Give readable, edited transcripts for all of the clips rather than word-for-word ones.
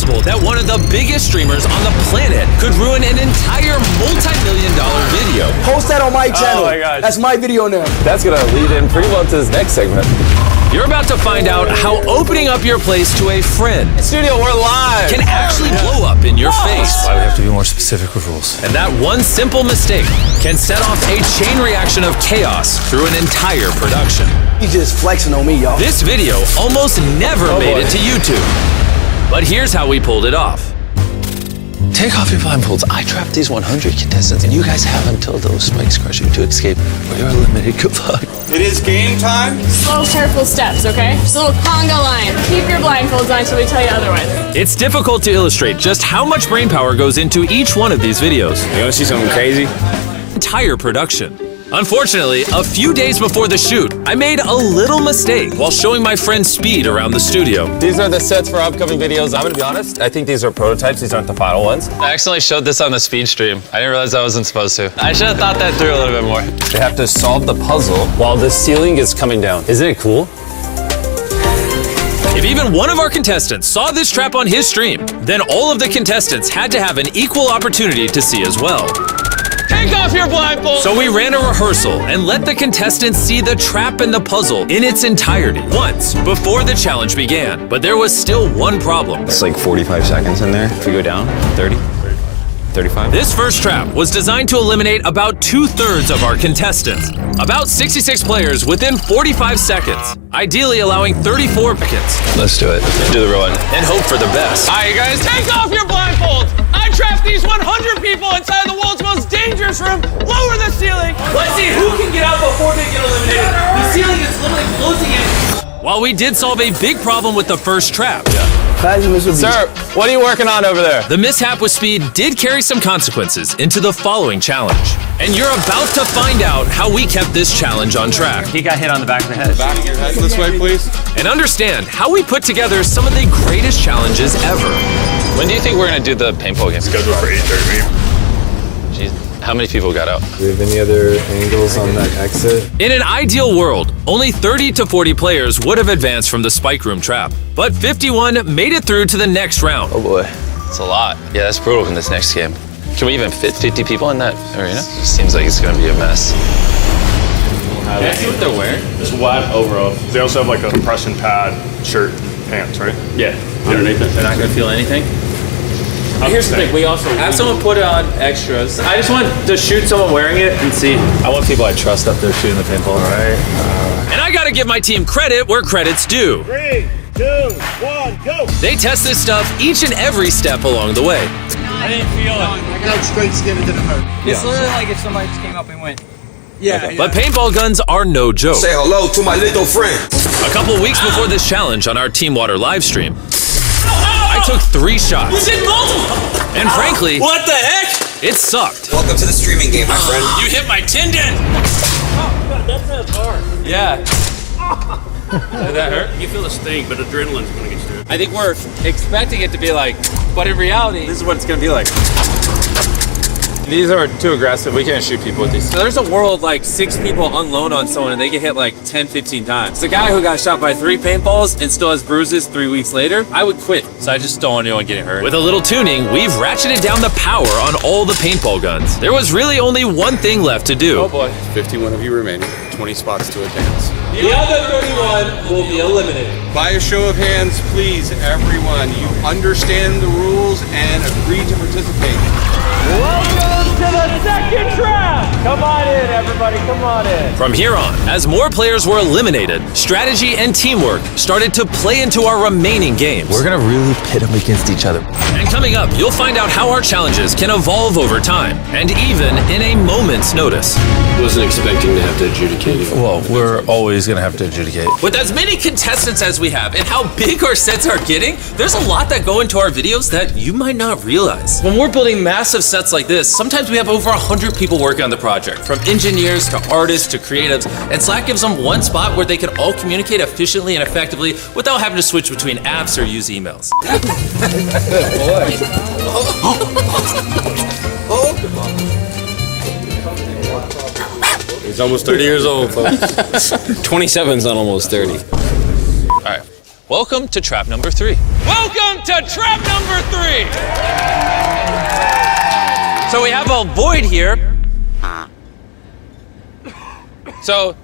possible that one of the biggest streamers on the planet could ruin an entire multi-million-dollar video? Post that on my channel. Oh my gosh. That's my video now. That's gonna lead in pretty well to this next segment. You're about to find out how opening up your place to a friend Studio, we're live. can actually blow up in your face. Why we have to be more specific with rules. And that one simple mistake can set off a chain reaction of chaos through an entire production. He's just flexing on me, y'all. This video almost never made it to YouTube. But here's how we pulled it off. Take off your blindfolds. I trapped these 100 contestants, and you guys have until those spikes crush you to escape, or you're eliminated. Good luck. It is game time. Slow, careful steps, okay? Just a little conga line. Keep your blindfolds on until we tell you otherwise. It's difficult to illustrate just how much brain power goes into each one of these videos. You wanna see something crazy? Entire production. Unfortunately, a few days before the shoot, I made a little mistake while showing my friend Speed around the studio. These are the sets for upcoming videos. I'm gonna be honest, I think these are prototypes. These aren't the final ones. I accidentally showed this on the speed stream. I didn't realize I wasn't supposed to. I should have thought that through a little bit more. They have to solve the puzzle while the ceiling is coming down. Isn't it cool? If even one of our contestants saw this trap on his stream, then all of the contestants had to have an equal opportunity to see as well. Take off your blindfold! So we ran a rehearsal and let the contestants see the trap and the puzzle in its entirety once before the challenge began. But there was still one problem. It's like 45 seconds in there. If we go down, 30, 35. This first trap was designed to eliminate about 2/3 of our contestants. About 66 players within 45 seconds, ideally allowing 34 seconds. Let's do it. Do the real one. And hope for the best. All right, you guys, take off your blindfolds! I trapped these 100 people inside the world's most dangerous room. Lower the ceiling! Let's see who can get out before they get eliminated. The ceiling is literally closing in. While we did solve a big problem with the first trap, Guys, MrBeast. Sir, what are you working on over there? the mishap with Speed did carry some consequences into the following challenge. And you're about to find out how we kept this challenge on track. He got hit on the back of the head. Back of your head this way, please. And understand how we put together some of the greatest challenges ever. When do you think we're gonna do the paintball game? Scheduled for 8:30. Jeez, how many people got out? Do we have any other angles on that exit? In an ideal world, only 30 to 40 players would have advanced from the spike room trap. But 51 made it through to the next round. Oh boy, it's a lot. Yeah, that's brutal in this next game. Can we even fit 50 people in that arena? It seems like it's gonna be a mess. Can I see what they're wearing? Just white overalls. They also have like a compression pad, shirt, pants, right? Yeah, underneath it. They're not gonna feel anything. Here's the thing, we also have someone put on extras. I just want to shoot someone wearing it and see. I want people I trust up there shooting the paintball. All right. And I gotta give my team credit where credit's due. 3, 2, 1, go! They test this stuff each and every step along the way. I didn't feel it. I got straight skin, it didn't hurt. It's literally like if somebody just came up and went. Yeah. But paintball guns are no joke. Say hello to my little friend. A couple weeks before this challenge on our Team Water live stream, I took 3 shots. You did multiple. And frankly, What the heck? it sucked. Welcome to the streaming game, my friend. You hit my tendon. That's hard. Yeah. Did that hurt? You feel the sting, but adrenaline's gonna get you through. I think we're expecting it to be like, but in reality, This is what it's gonna be like. These are too aggressive. We can't shoot people with these. so there's a world like 6 people unload on someone and they get hit like 10, 15 times. The guy who got shot by 3 paintballs and still has bruises 3 weeks later, I would quit. So I just don't want anyone getting hurt. With a little tuning, we've ratcheted down the power on all the paintball guns. There was really only one thing left to do. Oh boy. 51 of you remaining. 20 spots to advance. The other 31 will be eliminated. By a show of hands, please, everyone, you understand the rules and agree to participate. Welcome to the second trap! Come on in, everybody, come on in. From here on, as more players were eliminated, strategy and teamwork started to play into our remaining games. We're gonna really pit them against each other. And coming up, you'll find out how our challenges can evolve over time, and even in a moment's notice. Wasn't expecting to have to adjudicate it. Well, we're always gonna have to adjudicate. With as many contestants as we have and how big our sets are getting, there's a lot that go into our videos that you might not realize. When we're building massive sets like this, sometimes we have over 100 people working on the project, from engineers to artists to creatives, and Slack gives them one spot where they can all communicate efficiently and effectively without having to switch between apps or use emails. He's almost 30 years old, folks. 27's not almost 30. All right, welcome to trap number 3. Welcome on to trap number 3. So we have a void here. So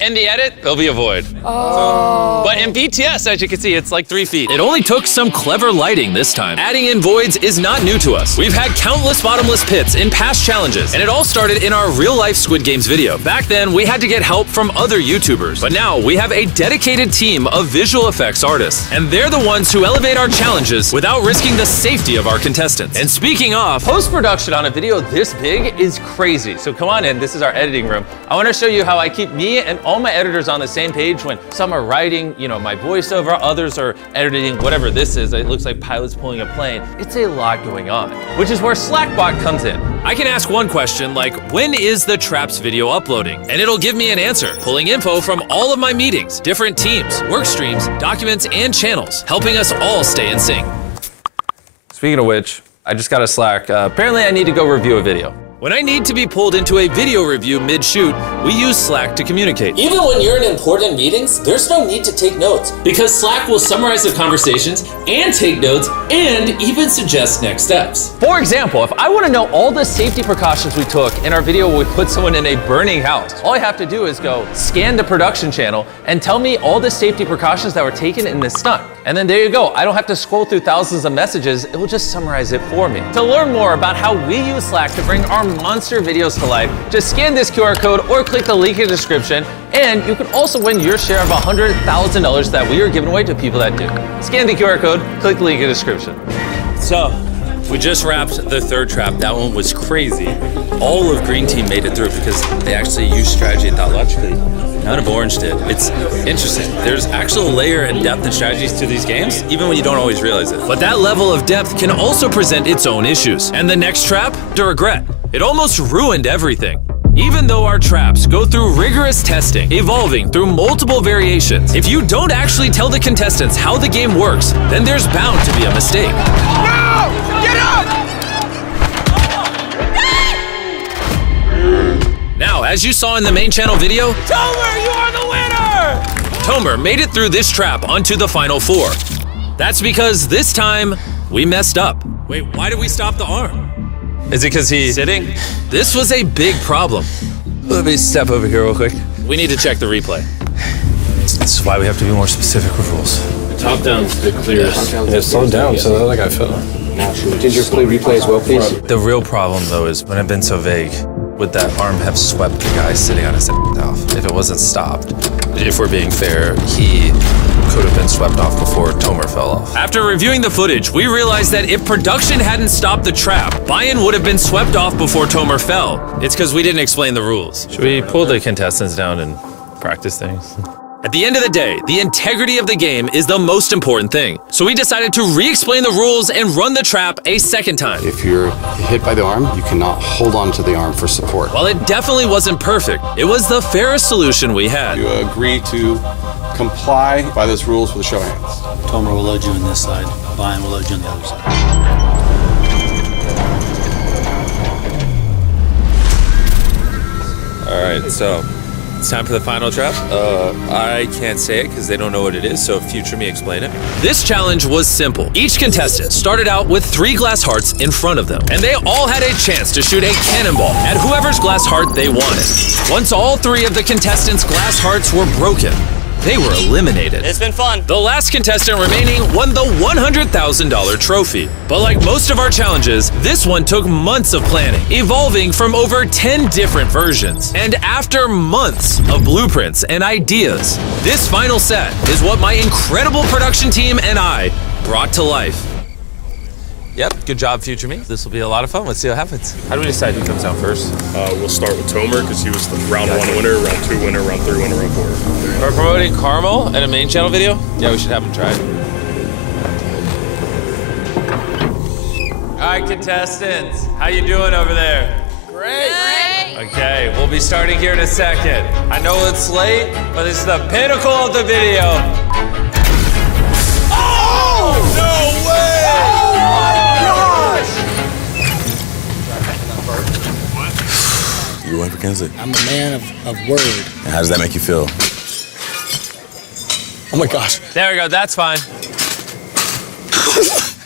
in the edit, there'll be a void. But in BTS, as you can see, it's like 3 feet. It only took some clever lighting this time. Adding in voids is not new to us. We've had countless bottomless pits in past challenges, and it all started in our real-life Squid Games video. Back then, we had to get help from other YouTubers, but now we have a dedicated team of visual effects artists, and they're the ones who elevate our challenges without risking the safety of our contestants. And speaking of, Post-production on a video this big is crazy. So come on in, this is our editing room. I wanna show you how I keep me and all my editors on the same page when some are writing, you know, my voiceover, others are editing whatever this is. It looks like pilots pulling a plane. It's a lot going on, which is where Slackbot comes in. I can ask one question like, when is the Traps video uploading? And it'll give me an answer, pulling info from all of my meetings, different teams, work streams, documents, and channels, helping us all stay in sync. Speaking of which, I just got a Slack. Apparently I need to go review a video. When I need to be pulled into a video review mid-shoot, we use Slack to communicate. Even when you're in important meetings, there's no need to take notes, because Slack will summarize the conversations and take notes and even suggest next steps. For example, if I want to know all the safety precautions we took in our video where we put someone in a burning house, all I have to do is go scan the production channel and tell me all the safety precautions that were taken in this stunt. And then there you go. I don't have to scroll through thousands of messages. It will just summarize it for me. To learn more about how we use Slack to bring our monster videos to life, just scan this QR code or click the link in the description, and you can also win your share of $100,000 that we are giving away to people that do. Scan the QR code, click the link in the description. So, we just wrapped the 3rd trap. That one was crazy. All of Green Team made it through because they actually used strategy and thought logically. None of Orange did. It's interesting. There's actual layer and depth and strategies to these games, even when you don't always realize it. But that level of depth can also present its own issues. And the next trap, the regret. It almost ruined everything. Even though our traps go through rigorous testing, evolving through multiple variations, if you don't actually tell the contestants how the game works, then there's bound to be a mistake. No! Get up! Now, as you saw in the main channel video, Tomer, you are the winner! Tomer made it through this trap onto the final 4. That's because this time, we messed up. Wait, why did we stop the arm? Is it because he's Sitting? This was a big problem. Let me step over here real quick. We need to check the replay. This is why we have to be more specific with rules. Top down's the clearest. Yeah, slow down so that guy fell. Ginger, play replay as well, please. The real problem, though, is when I've been so vague, would that arm have swept the guy sitting on his off if it wasn't stopped? If we're being fair, he could have been swept off before Tomer fell off. After reviewing the footage, we realized that if production hadn't stopped the trap, Bayan would have been swept off before Tomer fell. It's because we didn't explain the rules. Should we pull the contestants down and practice things? At the end of the day, the integrity of the game is the most important thing. So we decided to re-explain the rules and run the trap a second time. If you're hit by the arm, you cannot hold on to the arm for support. While it definitely wasn't perfect, it was the fairest solution we had. You agree to comply by those rules with a show of hands. Tomer will load you on this side. Bayan will load you on the other side. All right, so it's time for the final trap. I can't say it because they don't know what it is, so future me explain it. This challenge was simple. Each contestant started out with 3 glass hearts in front of them, and they all had a chance to shoot a cannonball at whoever's glass heart they wanted. Once all 3 of the contestants' glass hearts were broken, they were eliminated. It's been fun. The last contestant remaining won the $100,000 trophy. But like most of our challenges, this one took months of planning, evolving from over 10 different versions. And after months of blueprints and ideas, this final set is what my incredible production team and I brought to life. Yep, good job, future me. This will be a lot of fun. Let's see what happens. How do we decide who comes out first? We'll start with Tomer because he was the round 1 winner, round 2 winner, round 3 winner, round 4. We're promoting Carmel in a main channel video? Yeah, we should have him try it. All right, contestants, how you doing over there? Great. Okay, we'll be starting here in a second. I know it's late, but it's the pinnacle of the video. Oh! No way! You went for Kenzie. I'm a man of word. And how does that make you feel? Oh my gosh. There we go, that's fine.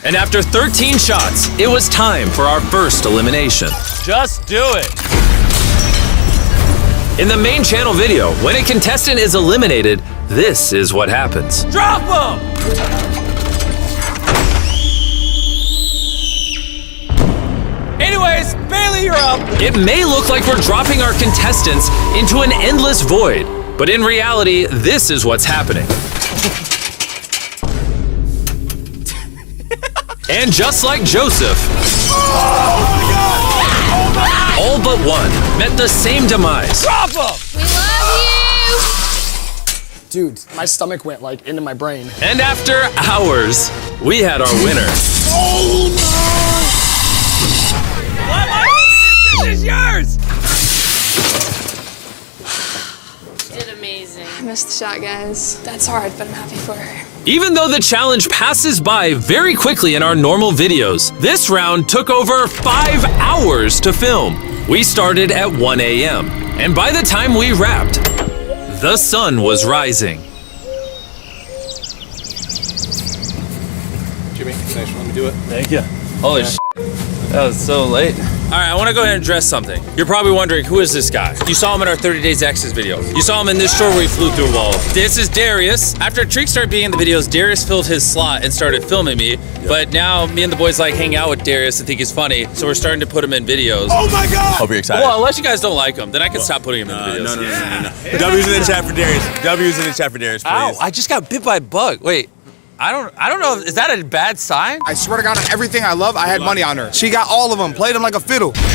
And after 13 shots, it was time for our first elimination. Just do it. In the main channel video, when a contestant is eliminated, this is what happens. Drop him! Anyways, Bailey, you're up. It may look like we're dropping our contestants into an endless void, but in reality, this is what's happening. And just like Joseph, all but one met the same demise. Drop him! We love you! Dude, my stomach went like into my brain. And after hours, we had our winner. Oh no! This is yours! Did amazing. I missed the shot, guys. That's hard, but I'm happy for her. Even though the challenge passes by very quickly in our normal videos, this round took over 5 hours to film. We started at 1 a.m., and by the time we wrapped, the sun was rising. Jimmy, thanks for letting me do it. Thank you. Holy shit. That was so late. All right, I want to go ahead and address something. You're probably wondering, who is this guy? You saw him in our 30 Days Exes video. You saw him in this short where he flew through a wall. This is Darius. After Treek started being in the videos, Darius filled his slot and started filming me. But now me and the boys like hang out with Darius and think he's funny, so we're starting to put him in videos. Oh my God! Hope you're excited. Well, unless you guys don't like him, then I can stop putting him in the videos. No. W's in the chat for Darius. W's in the chat for Darius, please. Ow, I just got bit by a bug. Wait, I don't know, is that a bad sign? I swear to God, on everything I love, I had money on her. She got all of them, played them like a fiddle.